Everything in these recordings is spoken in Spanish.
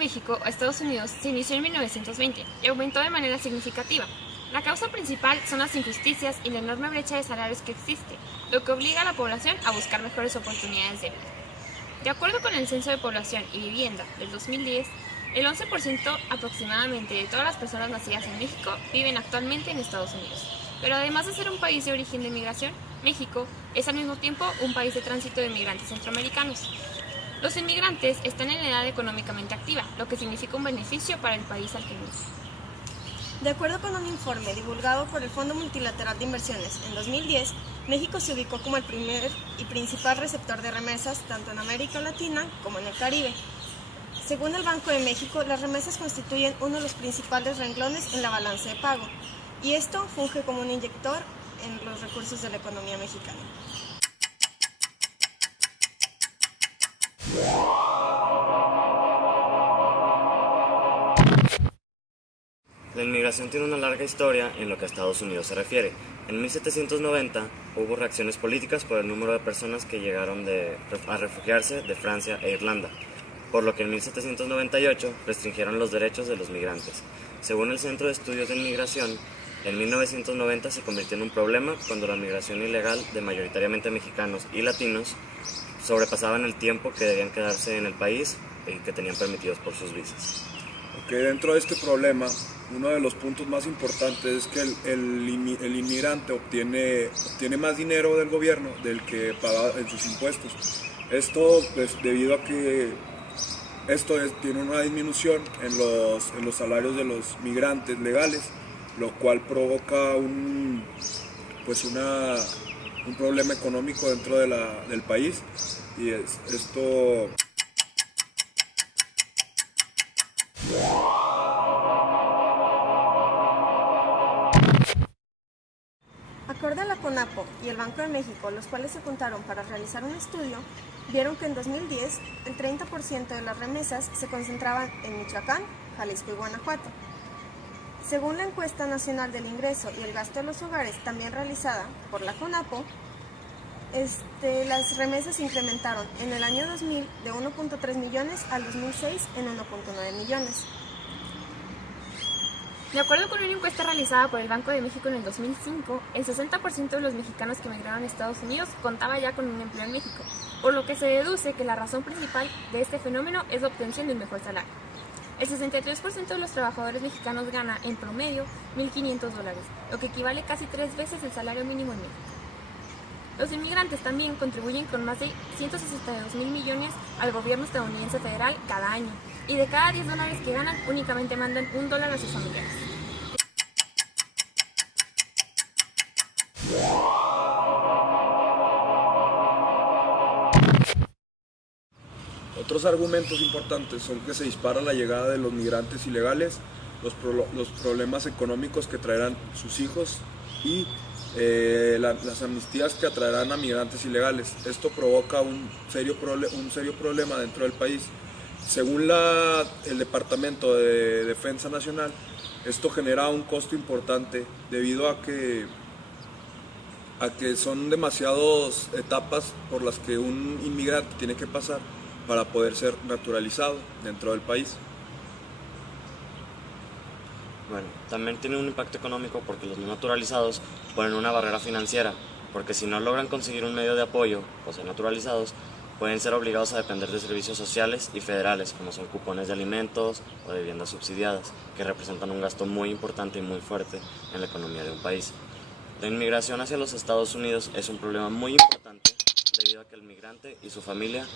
México a Estados Unidos se inició en 1920 y aumentó de manera significativa. La causa principal son las injusticias y la enorme brecha de salarios que existe, lo que obliga a la población a buscar mejores oportunidades de vida. De acuerdo con el Censo de Población y Vivienda del 2010, el 11% aproximadamente de todas las personas nacidas en México viven actualmente en Estados Unidos. Pero además de ser un país de origen de migración, México es al mismo tiempo un país de tránsito de migrantes centroamericanos. Los inmigrantes están en edad económicamente activa, lo que significa un beneficio para el país al que migran. De acuerdo con un informe divulgado por el Fondo Multilateral de Inversiones en 2010, México se ubicó como el primer y principal receptor de remesas tanto en América Latina como en el Caribe. Según el Banco de México, las remesas constituyen uno de los principales renglones en la balanza de pago, y esto funge como un inyector en los recursos de la economía mexicana. La inmigración tiene una larga historia en lo que a Estados Unidos se refiere. En 1790 hubo reacciones políticas por el número de personas que llegaron a refugiarse de Francia e Irlanda, por lo que en 1798 restringieron los derechos de los migrantes. Según el Centro de Estudios de Inmigración, en 1990 se convirtió en un problema cuando la migración ilegal de mayoritariamente mexicanos y latinos sobrepasaban el tiempo que debían quedarse en el país y que tenían permitidos por sus visas. Que dentro de este problema, uno de los puntos más importantes es que el inmigrante obtiene más dinero del gobierno del que paga en sus impuestos. Esto pues, debido a que tiene una disminución en los salarios de los migrantes legales, lo cual provoca un problema económico dentro del país, y esto... Acorde a la CONAPO y el Banco de México, los cuales se juntaron para realizar un estudio, vieron que en 2010 el 30% de las remesas se concentraban en Michoacán, Jalisco y Guanajuato. Según la encuesta nacional del ingreso y el gasto de los hogares, también realizada por la CONAPO, las remesas se incrementaron en el año 2000 de 1.3 millones al 2006 en 1.9 millones. De acuerdo con una encuesta realizada por el Banco de México en el 2005, el 60% de los mexicanos que emigraron a Estados Unidos contaba ya con un empleo en México, por lo que se deduce que la razón principal de este fenómeno es la obtención de un mejor salario. El 63% de los trabajadores mexicanos gana en promedio $1,500, lo que equivale casi 3 veces el salario mínimo en México. Los inmigrantes también contribuyen con más de 162,000 millones al gobierno estadounidense federal cada año, y de cada $10 que ganan, únicamente mandan $1 a sus familiares. Otros argumentos importantes son que se dispara la llegada de los migrantes ilegales, los problemas económicos que traerán sus hijos y las amnistías que atraerán a migrantes ilegales. Esto provoca un serio problema dentro del país. Según el Departamento de Defensa Nacional, esto genera un costo importante debido a que son demasiadas etapas por las que un inmigrante tiene que pasar para poder ser naturalizado dentro del país. Bueno, también tiene un impacto económico porque los no naturalizados ponen una barrera financiera, porque si no logran conseguir un medio de apoyo o ser naturalizados, pueden ser obligados a depender de servicios sociales y federales, como son cupones de alimentos o de viviendas subsidiadas, que representan un gasto muy importante y muy fuerte en la economía de un país. La inmigración hacia los Estados Unidos es un problema muy importante debido a que el migrante y su familia...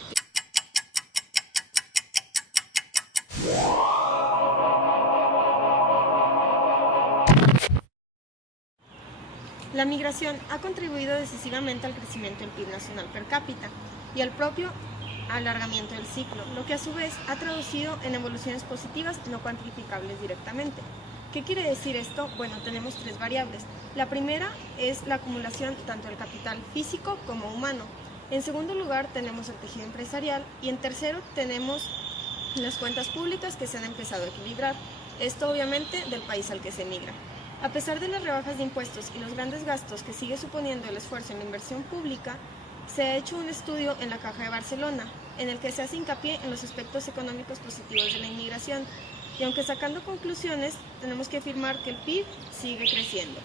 La migración ha contribuido decisivamente al crecimiento del PIB nacional per cápita y al propio alargamiento del ciclo, lo que a su vez ha traducido en evoluciones positivas no cuantificables directamente. ¿Qué quiere decir esto? Bueno, tenemos 3 variables. La primera es la acumulación tanto del capital físico como humano. En segundo lugar tenemos el tejido empresarial y en tercero tenemos las cuentas públicas que se han empezado a equilibrar. Esto obviamente del país al que se emigra. A pesar de las rebajas de impuestos y los grandes gastos que sigue suponiendo el esfuerzo en la inversión pública, se ha hecho un estudio en la Caja de Barcelona, en el que se hace hincapié en los aspectos económicos positivos de la inmigración. Y aunque sacando conclusiones, tenemos que afirmar que el PIB sigue creciendo.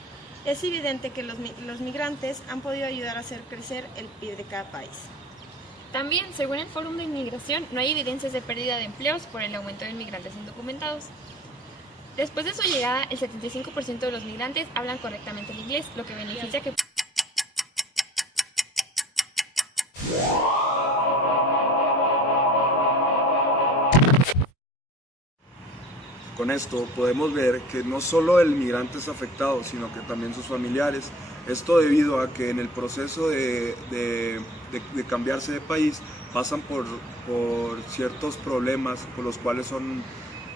Es evidente que los migrantes han podido ayudar a hacer crecer el PIB de cada país. También, según el Fórum de Inmigración, no hay evidencias de pérdida de empleos por el aumento de inmigrantes indocumentados. Después de su llegada, el 75% de los migrantes hablan correctamente el inglés, lo que beneficia que... Con esto podemos ver que no solo el migrante es afectado, sino que también sus familiares. Esto debido a que en el proceso de cambiarse de país pasan por ciertos problemas, por los cuales son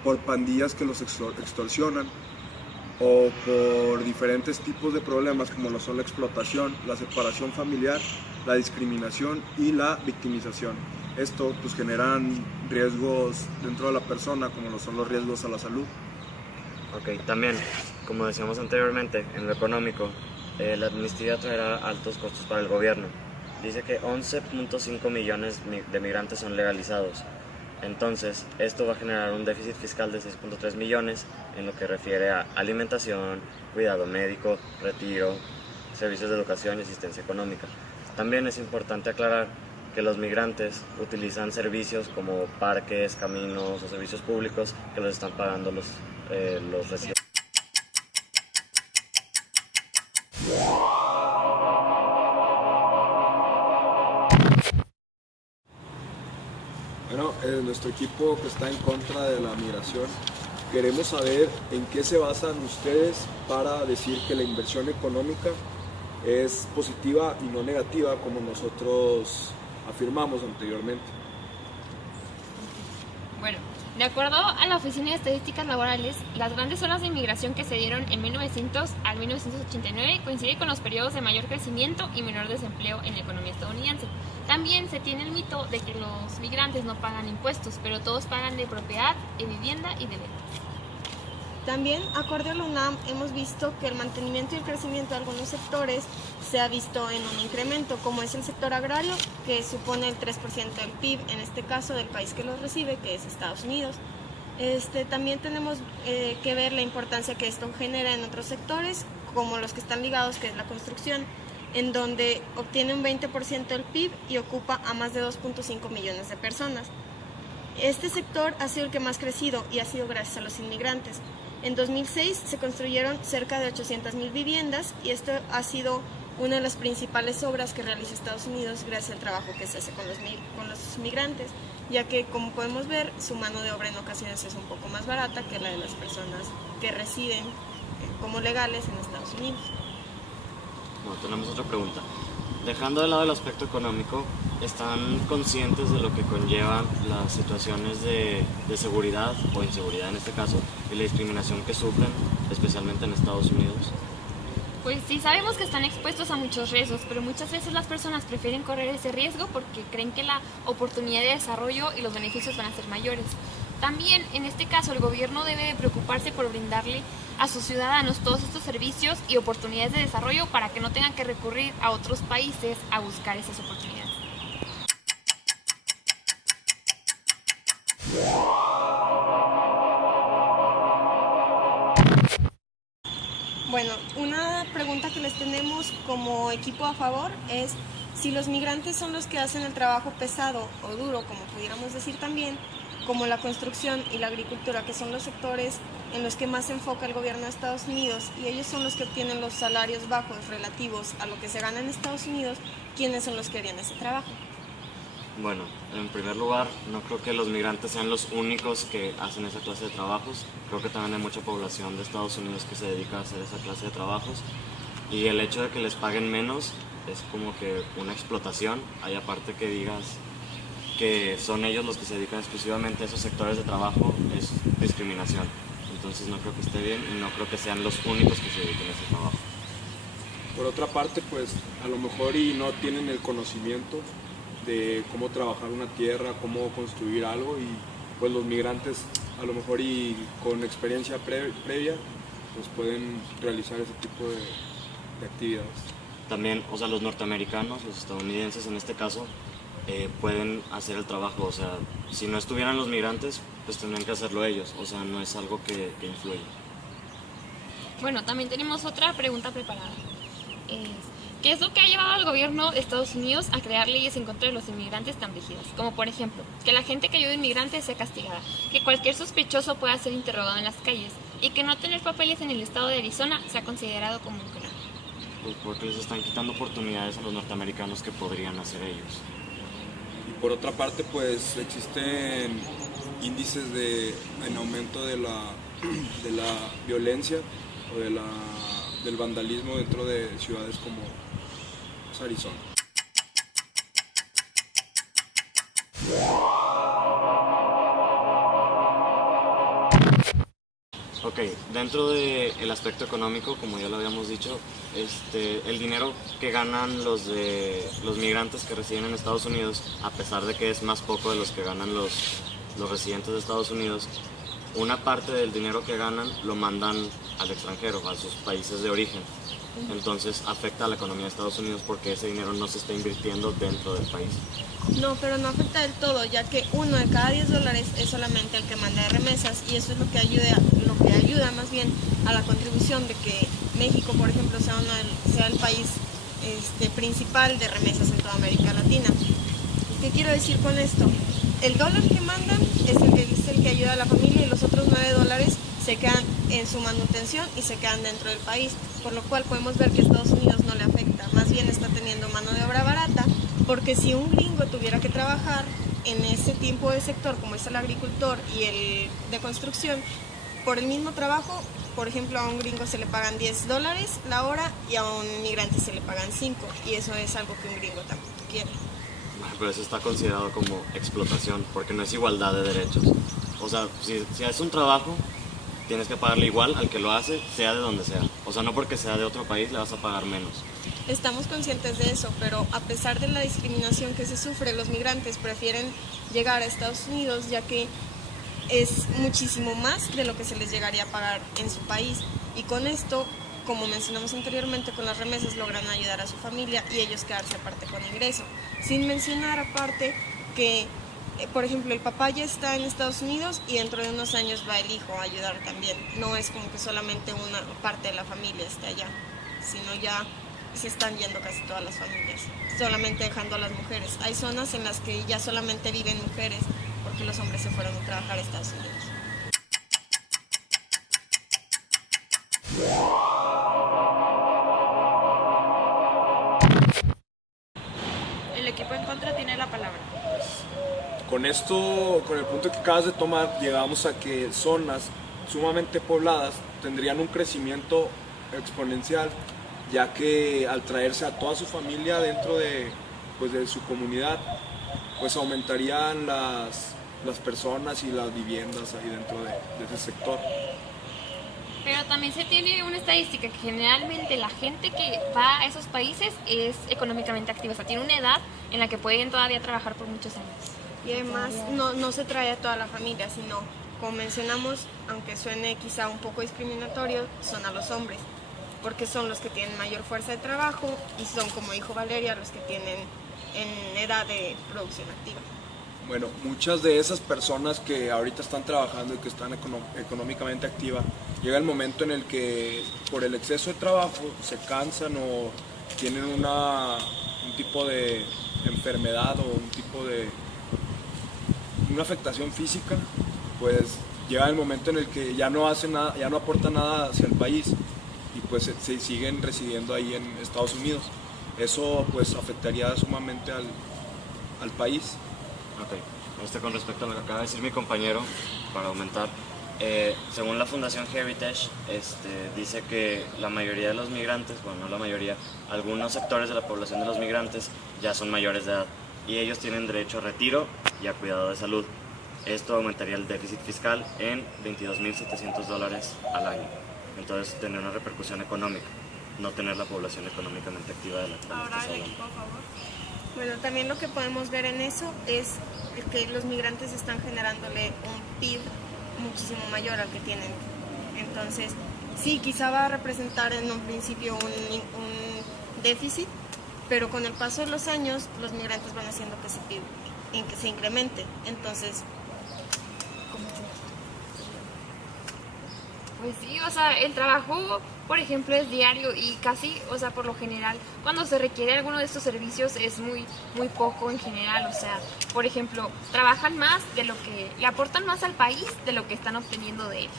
por pandillas que los extorsionan, o por diferentes tipos de problemas como lo son la explotación, la separación familiar, la discriminación y la victimización. Esto pues generan riesgos dentro de la persona, como lo son los riesgos a la salud. Ok, también, como decíamos anteriormente, en lo económico, la amnistía traerá altos costos para el gobierno. Dice que 11.5 millones de migrantes son legalizados. Entonces, esto va a generar un déficit fiscal de 6.3 millones en lo que refiere a alimentación, cuidado médico, retiro, servicios de educación y asistencia económica. También es importante aclarar que los migrantes utilizan servicios como parques, caminos o servicios públicos que los están pagando los residentes. Bueno, nuestro equipo que está en contra de la migración, queremos saber en qué se basan ustedes para decir que la inversión económica es positiva y no negativa como nosotros afirmamos anteriormente. Bueno, de acuerdo a la Oficina de Estadísticas Laborales, las grandes olas de inmigración que se dieron en 1900 al 1989 coinciden con los periodos de mayor crecimiento y menor desempleo en la economía estadounidense. También se tiene el mito de que los migrantes no pagan impuestos, pero todos pagan de propiedad, de vivienda y de ventas. También, acorde a la UNAM, hemos visto que el mantenimiento y el crecimiento de algunos sectores se ha visto en un incremento, como es el sector agrario, que supone el 3% del PIB, en este caso del país que los recibe, que es Estados Unidos. También tenemos que ver la importancia que esto genera en otros sectores, como los que están ligados, que es la construcción, en donde obtiene un 20% del PIB y ocupa a más de 2.5 millones de personas. Este sector ha sido el que más ha crecido y ha sido gracias a los inmigrantes. En 2006 se construyeron cerca de 800,000 viviendas y esto ha sido una de las principales obras que realiza Estados Unidos gracias al trabajo que se hace con los migrantes, ya que, como podemos ver, su mano de obra en ocasiones es un poco más barata que la de las personas que residen como legales en Estados Unidos. No, tenemos otra pregunta. Dejando de lado el aspecto económico, ¿están conscientes de lo que conllevan las situaciones de seguridad o inseguridad en este caso y la discriminación que sufren, especialmente en Estados Unidos? Pues sí, sabemos que están expuestos a muchos riesgos, pero muchas veces las personas prefieren correr ese riesgo porque creen que la oportunidad de desarrollo y los beneficios van a ser mayores. También, en este caso, el gobierno debe de preocuparse por brindarle a sus ciudadanos todos estos servicios y oportunidades de desarrollo para que no tengan que recurrir a otros países a buscar esas oportunidades. Bueno, una pregunta que les tenemos como equipo a favor es si los migrantes son los que hacen el trabajo pesado o duro, como pudiéramos decir también, como la construcción y la agricultura, que son los sectores en los que más se enfoca el gobierno de Estados Unidos, y ellos son los que obtienen los salarios bajos relativos a lo que se gana en Estados Unidos, ¿quiénes son los que harían ese trabajo? Bueno, en primer lugar, no creo que los migrantes sean los únicos que hacen esa clase de trabajos. Creo que también hay mucha población de Estados Unidos que se dedica a hacer esa clase de trabajos. Y el hecho de que les paguen menos es como que una explotación. Hay aparte que digas que son ellos los que se dedican exclusivamente a esos sectores de trabajo, es discriminación. Entonces no creo que esté bien y no creo que sean los únicos que se dediquen a ese trabajo. Por otra parte, pues a lo mejor y no tienen el conocimiento de cómo trabajar una tierra, cómo construir algo, y pues los migrantes a lo mejor y con experiencia previa pues pueden realizar ese tipo de actividades. También, o sea, los norteamericanos, los estadounidenses en este caso, pueden hacer el trabajo. O sea, si no estuvieran los migrantes, pues tendrían que hacerlo ellos. O sea, no es algo que influye. Bueno, también tenemos otra pregunta preparada. ¿Qué es lo que ha llevado al gobierno de Estados Unidos a crear leyes en contra de los inmigrantes tan rígidas? Como por ejemplo, que la gente que ayuda a inmigrantes sea castigada, que cualquier sospechoso pueda ser interrogado en las calles y que no tener papeles en el estado de Arizona sea considerado como un crimen. Pues porque les están quitando oportunidades a los norteamericanos que podrían hacer ellos. Y por otra parte, pues existen índices en aumento de la violencia o del vandalismo dentro de ciudades como Arizona. Ok, dentro del aspecto económico, como ya lo habíamos dicho, el dinero que ganan los migrantes que residen en Estados Unidos, a pesar de que es más poco de los que ganan los residentes de Estados Unidos, una parte del dinero que ganan lo mandan al extranjero, a sus países de origen. Entonces afecta a la economía de Estados Unidos porque ese dinero no se está invirtiendo dentro del país. No, pero no afecta del todo, ya que 1 de cada 10 dólares es solamente el que manda de remesas, y eso es lo que ayuda más bien a la contribución de que México, por ejemplo, sea el país principal de remesas en toda América Latina. ¿Qué quiero decir con esto? El dólar que mandan es el que ayuda a la familia, y los otros 9 dólares se quedan en su manutención y se quedan dentro del país, por lo cual podemos ver que a Estados Unidos no le afecta, más bien está teniendo mano de obra barata, porque si un gringo tuviera que trabajar en ese tipo de sector como es el agricultor y el de construcción, por el mismo trabajo, por ejemplo, a un gringo se le pagan 10 dólares la hora y a un migrante se le pagan 5, y eso es algo que un gringo tampoco quiere. Pero eso está considerado como explotación porque no es igualdad de derechos. O sea, si haces un trabajo, tienes que pagarle igual al que lo hace, sea de donde sea. O sea, no porque sea de otro país le vas a pagar menos. Estamos conscientes de eso, pero a pesar de la discriminación que se sufre, los migrantes prefieren llegar a Estados Unidos, ya que es muchísimo más de lo que se les llegaría a pagar en su país. Y con esto, como mencionamos anteriormente, con las remesas logran ayudar a su familia y ellos quedarse aparte con ingreso. Sin mencionar aparte que, por ejemplo, el papá ya está en Estados Unidos y dentro de unos años va el hijo a ayudar también. No es como que solamente una parte de la familia esté allá, sino ya se están yendo casi todas las familias, solamente dejando a las mujeres. Hay zonas en las que ya solamente viven mujeres porque los hombres se fueron a trabajar a Estados Unidos. El equipo en contra tiene la palabra. Con esto, con el punto que acabas de tomar, llegamos a que zonas sumamente pobladas tendrían un crecimiento exponencial, ya que al traerse a toda su familia dentro de su comunidad, pues aumentarían las personas y las viviendas ahí dentro de ese sector. Pero también se tiene una estadística que generalmente la gente que va a esos países es económicamente activa, o sea, tiene una edad en la que pueden todavía trabajar por muchos años. Y además no se trae a toda la familia, sino, como mencionamos, aunque suene quizá un poco discriminatorio, son a los hombres, porque son los que tienen mayor fuerza de trabajo y son, como dijo Valeria, los que tienen en edad de producción activa. Bueno, muchas de esas personas que ahorita están trabajando y que están económicamente activas, llega el momento en el que por el exceso de trabajo se cansan o tienen un tipo de enfermedad o un tipo de una afectación física, pues llega el momento en el que ya no hacen nada, ya no aportan nada hacia el país y pues se siguen residiendo ahí en Estados Unidos. Eso pues afectaría sumamente al país. Ok, con respecto a lo que acaba de decir mi compañero, para aumentar, según la Fundación Heritage, dice que la mayoría de los migrantes, bueno, no la mayoría, algunos sectores de la población de los migrantes ya son mayores de edad y ellos tienen derecho a retiro y a cuidado de salud. Esto aumentaría el déficit fiscal en $22,700 al año. Entonces tendría una repercusión económica, no tener la población económicamente activa de la que estamos hablando. Bueno, también lo que podemos ver en eso es que los migrantes están generándole un PIB muchísimo mayor al que tienen. Entonces, sí, quizá va a representar en un principio un déficit, pero con el paso de los años los migrantes van haciendo que se incremente. Entonces, ¿cómo se llama? Pues sí, o sea, el trabajo, por ejemplo, es diario y casi, o sea, por lo general, cuando se requiere alguno de estos servicios es muy poco en general, o sea, por ejemplo, trabajan más de lo que, le aportan más al país de lo que están obteniendo de él.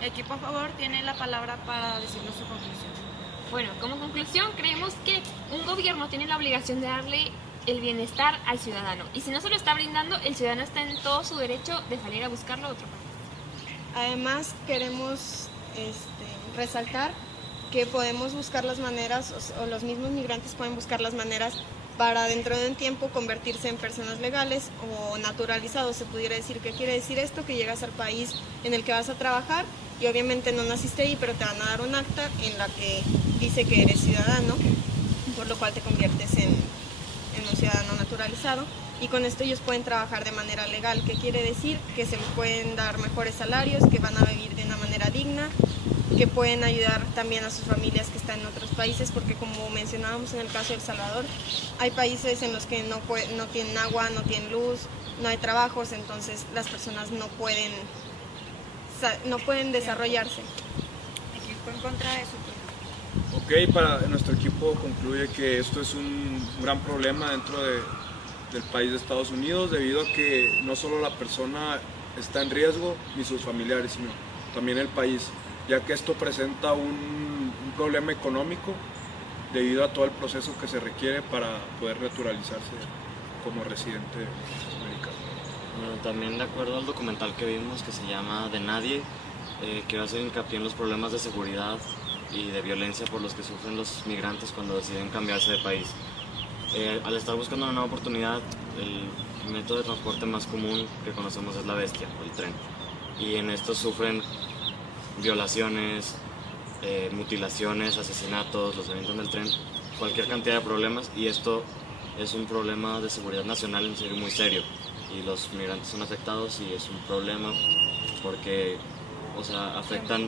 El equipo a favor tiene la palabra para decirnos su conclusión. Bueno, como conclusión, creemos que un gobierno tiene la obligación de darle el bienestar al ciudadano. Y si no se lo está brindando, el ciudadano está en todo su derecho de salir a buscarlo a otro país. Además, queremos resaltar que podemos buscar las maneras, o los mismos migrantes pueden buscar las maneras para dentro de un tiempo convertirse en personas legales o naturalizados, se pudiera decir. ¿Qué quiere decir esto? Que llegas al país en el que vas a trabajar y obviamente no naciste ahí, pero te van a dar un acta en la que dice que eres ciudadano, por lo cual te conviertes en un ciudadano naturalizado, y con esto ellos pueden trabajar de manera legal. ¿Qué quiere decir? Que se les pueden dar mejores salarios, que van a vivir de una manera digna, que pueden ayudar también a sus familias que están en otros países, porque como mencionábamos en el caso de El Salvador, hay países en los que no tienen agua, no tienen luz, no hay trabajos, entonces las personas no pueden desarrollarse. Equipo en contra de su turno. Ok, para nuestro equipo concluye que esto es un gran problema dentro del país de Estados Unidos, debido a que no solo la persona está en riesgo ni sus familiares, sino también el país, ya que esto presenta un problema económico debido a todo el proceso que se requiere para poder naturalizarse como residente americano. Bueno, también de acuerdo al documental que vimos que se llama De Nadie, quiero hacer hincapié en los problemas de seguridad y de violencia por los que sufren los migrantes cuando deciden cambiarse de país. Al estar buscando una nueva oportunidad, el método de transporte más común que conocemos es la bestia, o el tren. Y en esto sufren violaciones, mutilaciones, asesinatos, los avientan del tren, cualquier cantidad de problemas, y esto es un problema de seguridad nacional en serio muy serio. Y los migrantes son afectados y es un problema porque, o sea, afectan